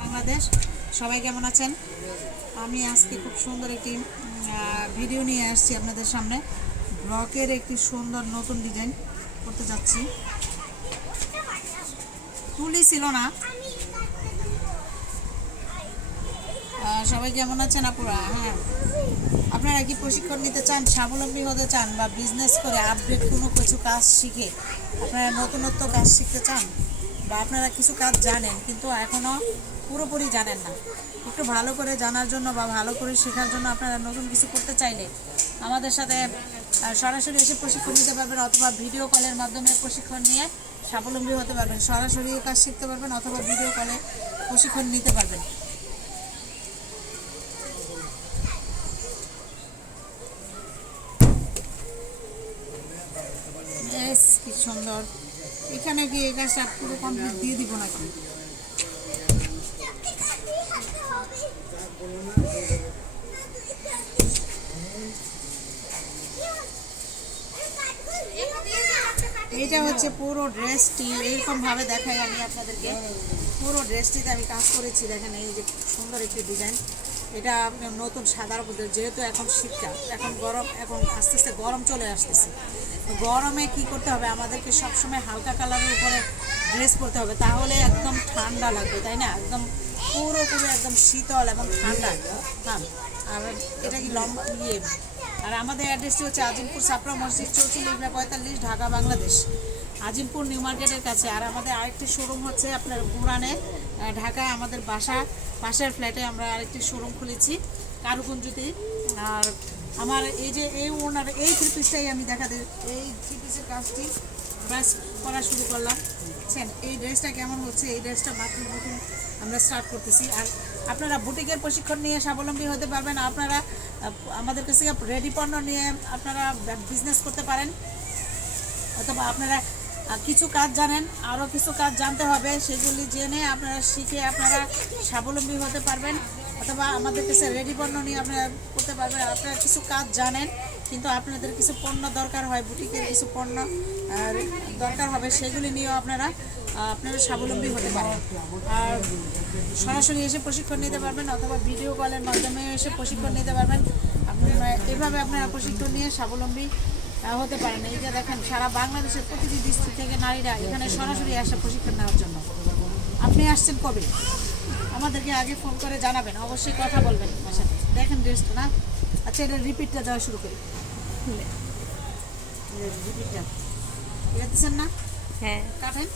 বাংলাদেশ। সবাই কেমন আছেন? আমি আজকে খুব সুন্দর একটি ভিডিও নিয়ে আসছি আপনাদের সামনে। ব্লকের একটি সুন্দর নতুন ডিজাইন করতে যাচ্ছি। তুলি ছিল না। সবাই কেমন আছেন আপুরা? হ্যাঁ। আপনারা কি প্রশিক্ষণ নিতে চান, স্বাবলম্বী হতে চান, বা বিজনেস করে আপডেট কোনো কিছু কাজ শিখে আপনারা নতুনত্ব কাজ শিখতে চান? বা আপনারা কিছু কাজ জানেন, কিন্তু এখনও পুরোপুরি জানেন না। একটু ভালো করে জানার জন্য বা ভালো করে শেখার জন্য আপনারা নতুন কিছু করতে চাইলে আমাদের সাথে সরাসরি এসে প্রশিক্ষণ নিতে পারবেন অথবা ভিডিও কলের মাধ্যমে প্রশিক্ষণ নিয়ে স্বাবলম্বী হতে পারবেন। সরাসরি কাজ শিখতে পারবেন অথবা ভিডিও কলে প্রশিক্ষণ নিতে পারবেন। কি সুন্দর। এখানে কি এই কাজটা পুরো কমপ্লিট দিয়ে দিব নাকি? এইটা হচ্ছে পুরো ড্রেসটি এইরকম ভাবে দেখাই আমি আপনাদেরকে। পুরো ড্রেসটিতে আমি কাজ করেছি, দেখেন এই যে সুন্দর একটি ডিজাইন। এটা আপনার নতুন সাদার মধ্যে, যেহেতু এখন শীতকাল, এখন গরম, এখন আস্তে আস্তে গরম চলে আসতেছে। গরমে কি করতে হবে? আমাদেরকে সবসময় হালকা কালারের উপরে ড্রেস পরতে হবে, তাহলে একদম ঠান্ডা লাগবে, তাই না? একদম পুরোপুরি একদম শীতল এবং ঠান্ডা। হ্যাঁ আর এটা কি লম্বা? ইয়ে। আর আমাদের অ্যাড্রেসটি হচ্ছে আজিমপুর সাপড়া মসজিদ চৌচি বা পঁয়তাল্লিশ, ঢাকা, বাংলাদেশ। আজিমপুর নিউ মার্কেটের কাছে। আর আমাদের আরেকটি শোরুম হচ্ছে আপনার পুরানে ঢাকায় আমাদের বাসা। পাশের ফ্ল্যাটে আমরা আরেকটি শোরুম খুলেছি, কারুকুঞ্জুতি। আর আমার এই যে এই ওনার, এই থ্রি পিসটাই আমি দেখাতে, এই থ্রি পিসের কাজটি ব্যাস করা শুরু করলাম। বুঝছেন এই ড্রেসটা কেমন হচ্ছে? এই ড্রেসটা মাত্র নতুন আমরা স্টার্ট করতেছি। আর আপনারা বুটিকের প্রশিক্ষণ নিয়ে স্বাবলম্বী হতে পারবেন। আপনারা আমাদের কাছে রেডি পণ্য নিয়ে আপনারা বিজনেস করতে পারেন। অথবা আপনারা কিছু কাজ জানেন আরও কিছু কাজ জানতে হবে, সেগুলি জেনে আপনারা শিখে আপনারা স্বাবলম্বী হতে পারবেন। অথবা আমাদের কাছে রেডি পণ্য নিয়ে আপনারা করতে পারবেন। আপনারা কিছু কাজ জানেন, কিন্তু আপনাদের কিছু পণ্য দরকার হয়, বুটিকের কিছু পণ্য দরকার হবে, সেগুলি নিয়েও আপনারা আপনারা স্বাবলম্বী হতে পারেন। আর সরাসরি এসে প্রশিক্ষণ নিতে পারবেন অথবা ভিডিও কলের মাধ্যমে এসে প্রশিক্ষণ নিতে পারবেন। আপনারা এভাবে আপনারা প্রশিক্ষণ নিয়ে স্বাবলম্বী হতে পারেন। এই যে দেখেন, সারা বাংলাদেশের প্রতিটি ডিস্ট্রিক্ট থেকে নারীরা এখানে সরাসরি আসে প্রশিক্ষণ নেওয়ার জন্য। আপনি আসছেন কবে? আমাদেরকে আগে ফোন করে জানাবেন অবশ্যই কথা বলবেন আমার সাথে। দেখেন ড্রেসটা না? আচ্ছা এটা রিপিটটা দেওয়া শুরু করি। রিপিটটা। না? হ্যাঁ। কাটেন।